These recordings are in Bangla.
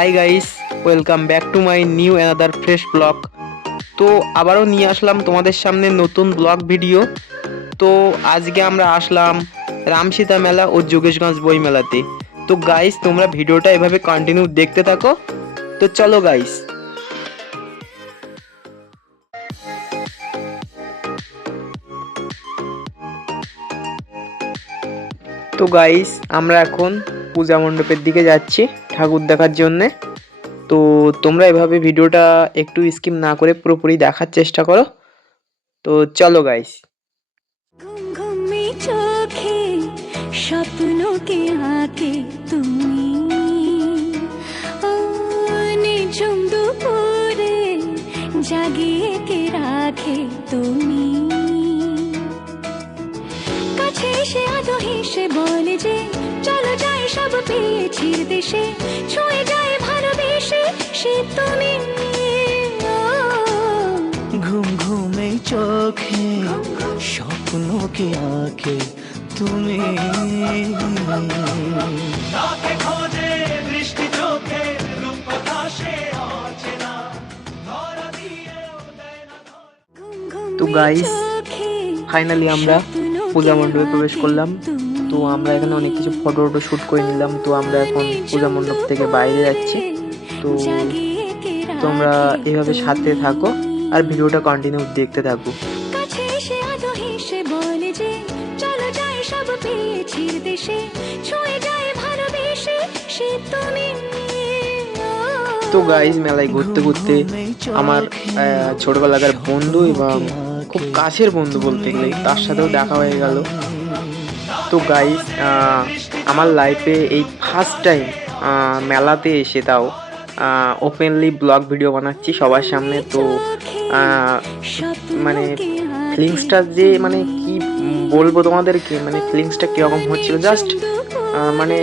Hi guys, welcome back to my new another fresh blog. তো আবারও নিয়ে আসলাম তোমাদের সামনে নতুন ব্লগ ভিডিও। তো আজকে আমরা আসলাম রামসীতা মেলা ও যোগেশগঞ্জ বই মেলাতে। তো গাইস, তোমরা ভিডিওটা এভাবে কন্টিনিউ দেখতে থাকো। তো চলো গাইস। তো গাইস, আমরা এখন পূজা মণ্ডপের দিকে যাচ্ছি ঠাকুর দেখার জন্যে। তো তোমরা এভাবে ভিডিওটা একটু স্কিপ না করে পুরোপুরি দেখার চেষ্টা করো। তো চলো গাইস। ঘুম ঘুমে চোখে স্বপ্নকে আঁকে তুমি, নিঝুম দুপুরে জাগিয়ে কে রাখে তুমি। কাছে এসে আদো হেসে বলে যে চলো যাই সব পেয়েছি দেশে, ছুঁয়ে যায় ভালোবেসে সে তুমি। ঘুম ঘুমে চোখে স্বপ্নকে আঁকে তুমি, তাকে খোঁজে দৃষ্টি চোখে রূপকথা সে অচেনা, ধরা দিয়েও দেয় না। তো গাইস, ফাইনালি আমরা পূজা মণ্ডপে প্রবেশ করলাম। তো আমরা এখানে অনেক কিছু ফটো শ্যুট করে নিলাম। তো আমরা এখন পূজা মণ্ডপ থেকে বাইরে যাচ্ছি। তো তোমরা এভাবে সাথে থাকো আর ভিডিওটা কন্টিনিউ দেখতে থাকো। কাছে এসে আদো হেসে বলে যে চলো যাই সব পেয়েছি দেশে, ছুঁয়ে যায় ভালোবেসে সে তুমি। তো গাইস, মেলায় ঘুরতে ঘুরতে আমার ছোটবেলাকার বন্ধু এবং খুব কাছের বন্ধু বলতে গেলে তার সাথেও দেখা হয়ে গেল। তো গাইস, আমার লাইফে এই ফার্স্ট টাইম মেলাতে এসে, তাও ওপেনলি ব্লগ ভিডিও বানাচ্ছি সবার সামনে। তো মানে ফিলিংসটা যে মানে কি বলবো তোমাদেরকে, মানে ফিলিংসটা কীরকম হচ্ছিল জাস্ট মানে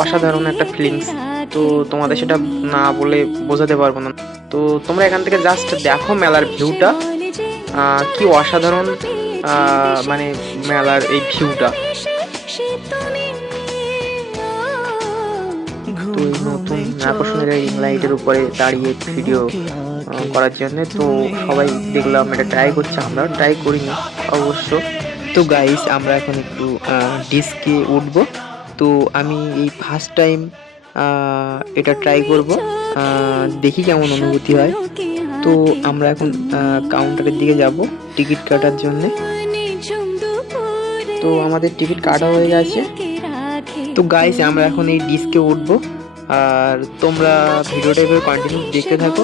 অসাধারণ একটা ফিলিংস। তো তোমাদের সেটা না বলে বোঝাতে পারবো না। তো তোমরা এখান থেকে জাস্ট দেখো মেলার ভিউটা কি অসাধারণ, মানে মেলার এই ভিউটা। তো এই নতুন আকর্ষণের এই লাইটের উপরে দাঁড়িয়ে ভিডিও করার জন্য তো সবাই দেখলাম এটা ট্রাই করছে, আমরা ট্রাই করিনি অবশ্য। তো গাইস, আমরা এখন একটু ডিস্কে উঠবো। তো আমি এই ফার্স্ট টাইম এটা ট্রাই করব, দেখি কেমন অনুভূতি হয়। তো আমরা এখন কাউন্টারের দিকে যাব টিকিট কাটার জন্যে। তো আমাদের টিকিট কাটা হয়ে গেছে। তো গাইস, আমরা এখন এই ডিস্কে উঠবো আর তোমরা ভিডিওটা এভাবে কন্টিনিউ দেখতে থাকো,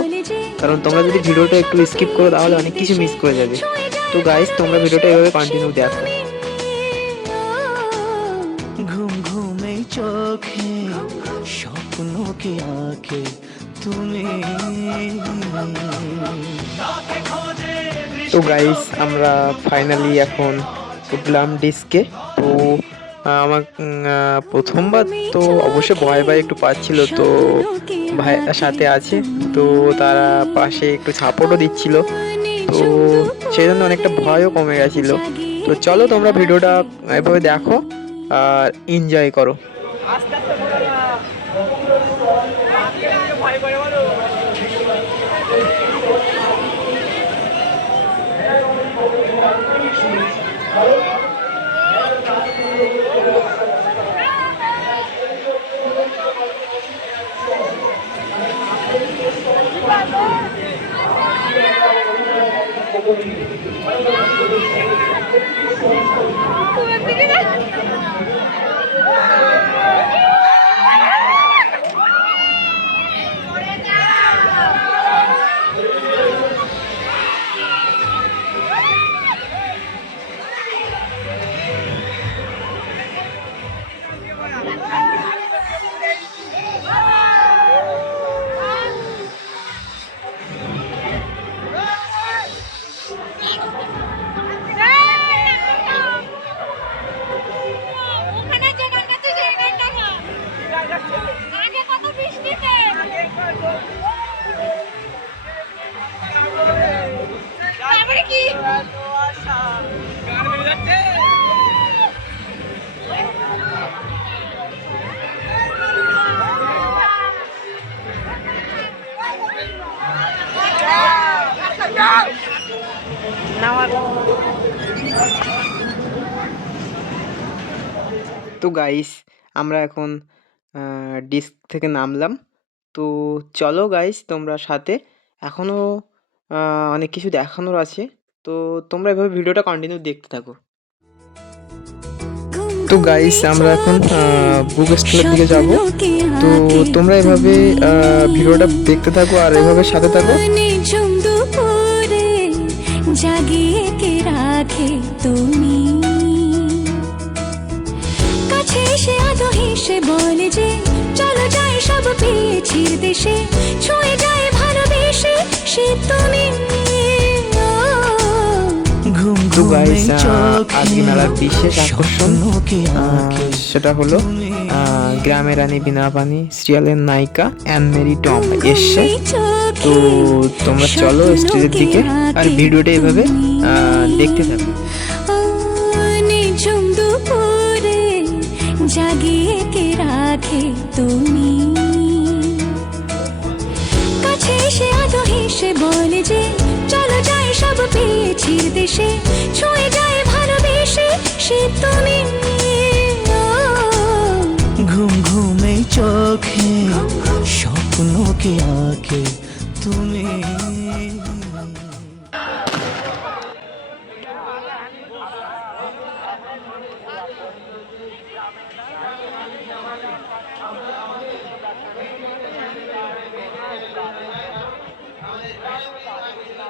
কারণ তোমরা যদি ভিডিওটা একটু স্কিপ করো তাহলে অনেক কিছু মিস করে যাবে। তো গাইস, তোমরা ভিডিওটা এভাবে কন্টিনিউ দেখো। ঘুম ঘুমে চোখে স্বপ্নকে আঁকে তুমি। তো গাইস, আমরা ফাইনালি এখন উঠলাম ডিস্কে। তো আমার প্রথমবার তো অবশ্যই ভয় ভয় একটু পাচ্ছিল। তো ভাইয়ের সাথে আছে, তো তারা পাশে একটু সাপোর্টও দিচ্ছিল। তো সেই জন্য অনেকটা ভয়ও কমে গেছিলো। তো চলো তোমরা ভিডিওটা এভাবে দেখো আর এনজয় করো। তো গাইস আমরা এখন ডিস্ক থেকে নামলাম। তো চলো গাইস তোমরা সাথে, এখনও অনেক কিছু দেখানোর আছে। তো তোমরা এভাবে ভিডিওটা কন্টিনিউ দেখতে থাকো। তো গাইস আমরা এখন বুক স্টলের দিকে যাব। তো তোমরা এভাবে ভিডিওটা দেখতে থাকো আর এভাবে সাথে থাকো। নিঝুম দুপুরে জাগিয়ে কে রাখে তুমি, কাছে এসে আদো হেসে বলে যে চলো যাই সব পেয়েছি দেশে, ছুঁয়ে যায় ভালোবেসে সে তুমি। ঘুম তো গাইস ঘুমে চোখে আজকে মেলার বিশেষ আকর্ষণ স্বপ্নকে আঁকে সেটা হলো গ্রামের রানী বিনা পানি সিরিয়ালের নায়িকা অ্যান মেরি টম এসছে। তো তোমরা চলো স্টেজের দিকে আর ভিডিওটা এভাবে দেখতে থাকো। নিঝুম দুপুরে জাগিয়ে কে রাখে তুমি, কাছে এসে আদো হেসে বলে যে চলো যাই সব পেয়েছি দেশে, ছুঁয়ে যায় ভালোবেসে সে তুমি। ঘুম ঘুমে চোখে স্বপ্নকে আঁকে তুমি।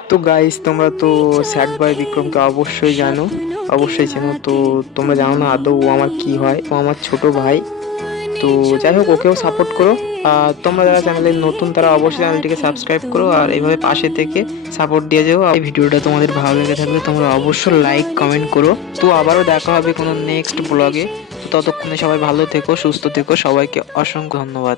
তো গাইস তোমরা তো স্যাড বয় বিক্রমকে অবশ্যই জানো, অবশ্যই চেনো। তো তোমরা জানো না আদৌ ও আমার কি হয়, ও আমার ছোট ভাই। তো যাই হোক ওকেও সাপোর্ট করো। আর তোমরা যারা চ্যানেলে নতুন তারা অবশ্যই চ্যানেলটিকে সাবস্ক্রাইব করো আর এইভাবে পাশে থেকে সাপোর্ট দিয়ে যাও। এই ভিডিওটা তোমাদের ভালো লেগে থাকলে তোমরা অবশ্যই লাইক কমেন্ট করো। তো আবারও দেখা হবে কোনো নেক্সট ব্লগে। তো ততক্ষণে সবাই ভালো থেকো, সুস্থ থেকো, সবাইকে অসংখ্য ধন্যবাদ।